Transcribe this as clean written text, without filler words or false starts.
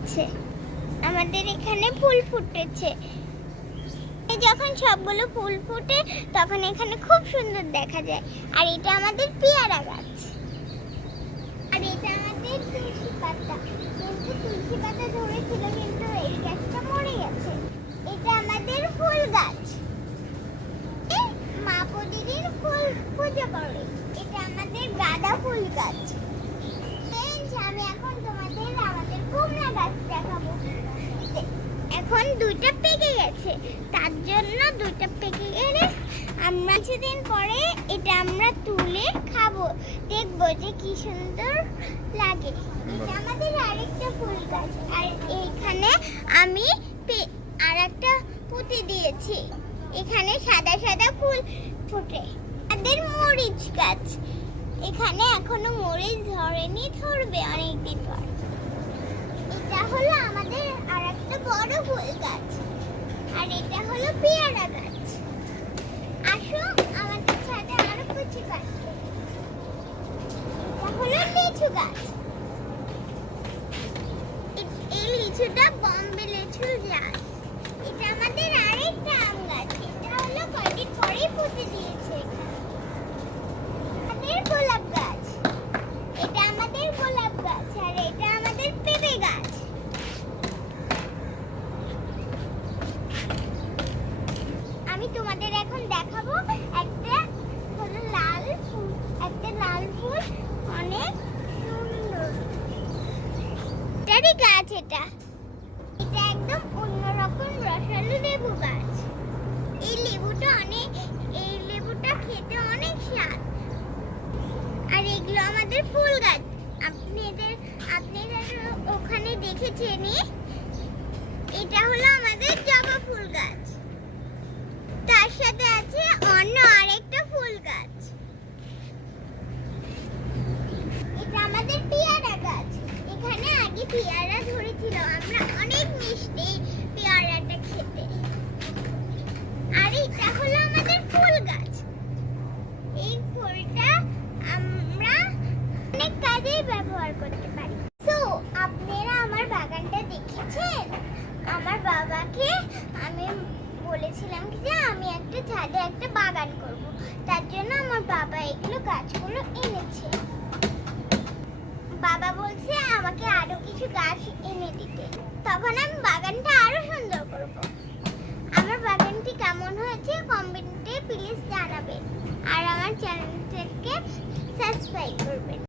ফুটেছে, আমাদের এখানে ফুল ফুটেছে। যখন সবগুলো ফুল ফুটে তখন এখানে খুব সুন্দর দেখা যায়। আর এটা আমাদের পেয়ারা গাছ, আর এটা আমাদের তুলসী পাতা। কিন্তু তুলসী পাতা ধরেছিল, কিন্তু এই গাছটা মরে গেছে। এটা আমাদের ফুল গাছ, মা প্রতিদিন ফুল পূজা করে। এটা আমাদের গাঁদা ফুল গাছ। আমি এখন তোমাদের আমাদের কুমড়া গাছ দেখাবো। এখন দুইটা পেকে গেছে, তার জন্য দুইটা পেকে গেলে আমরা কিছুদিন পরে এটা আমরা তুলে খাবো, দেখবো যে কি সুন্দর লাগে। এটা আমাদের আরেকটা ফুল গাছ, আর এইখানে আমি আরেকটা পুঁতি দিয়েছি। এখানে সাদা সাদা ফুল ফোটে। আমাদের মরিচ গাছ, এখানে এখনো মরিচ ধরেনি, ধরবে অনেকদিন পর। এটা হলো আমাদের আরেকটা বড় ফুল গাছ, আর এটা হলো পেয়ারা গাছ। আসো আমাদের ছাদে আরো কিছু গাছ। এটা হলো লিচু গাছ। এই লিচুটা বম্বে লিচু গাছ। এটা আমাদের আরেকটা আম গাছ। এটা হলো কয়েকদিন পরেই ফুটে দিয়েছে। আমাদের গোলাপ গাছ, এটা আমাদের গোলাপ গাছ, আর এটা আমাদের পেঁপে গাছ। আমি তোমাদের এখন দেখাবো একটা হলো লাল ফুল, একটা লাল ফুল অনেক সুন্দর। এটারই গাছ এটা। এটা একদম অন্যরকম রসালো লেবু গাছ। এই লেবুটা খেতে অনেক স্বাদ। আর এগুলো আমাদের ফুল গাছ। আপনারা ওখানে দেখেছেন, এটা হলো আমাদের জবা ফুল গাছ। তার সাথে আছে অন্য আরেকটা ফুল গাছ। এটা আমাদের পেয়ারা গাছ। এখানে আগে পেয়ারা ধরেছিল, আমরা অনেক মিষ্টি পেয়ারাটা খেতে। আর এটা হলো আমাদের ফুল গাছ। এই ফুলটা আমরা অনেক কাজেই ব্যবহার করতে পারি। সো আপনারা আমার বাগানটা দেখেছেন? আমার বাবাকে আমি বলেছিলাম যে আমি একটা ছাদে একটা বাগান করব, তার জন্য আমার বাবা এগুলো গাছগুলো এনেছে। বাবা বলছে আমাকে আরো কিছু গাছ এনে দিতে, তখন আমি বাগানটা আরো সুন্দর করব। আমার বাগানটি কেমন হয়েছে কমেন্টে প্লিজ জানাবেন, আর আমার চ্যানেলটাকে সাবস্ক্রাইব করবেন।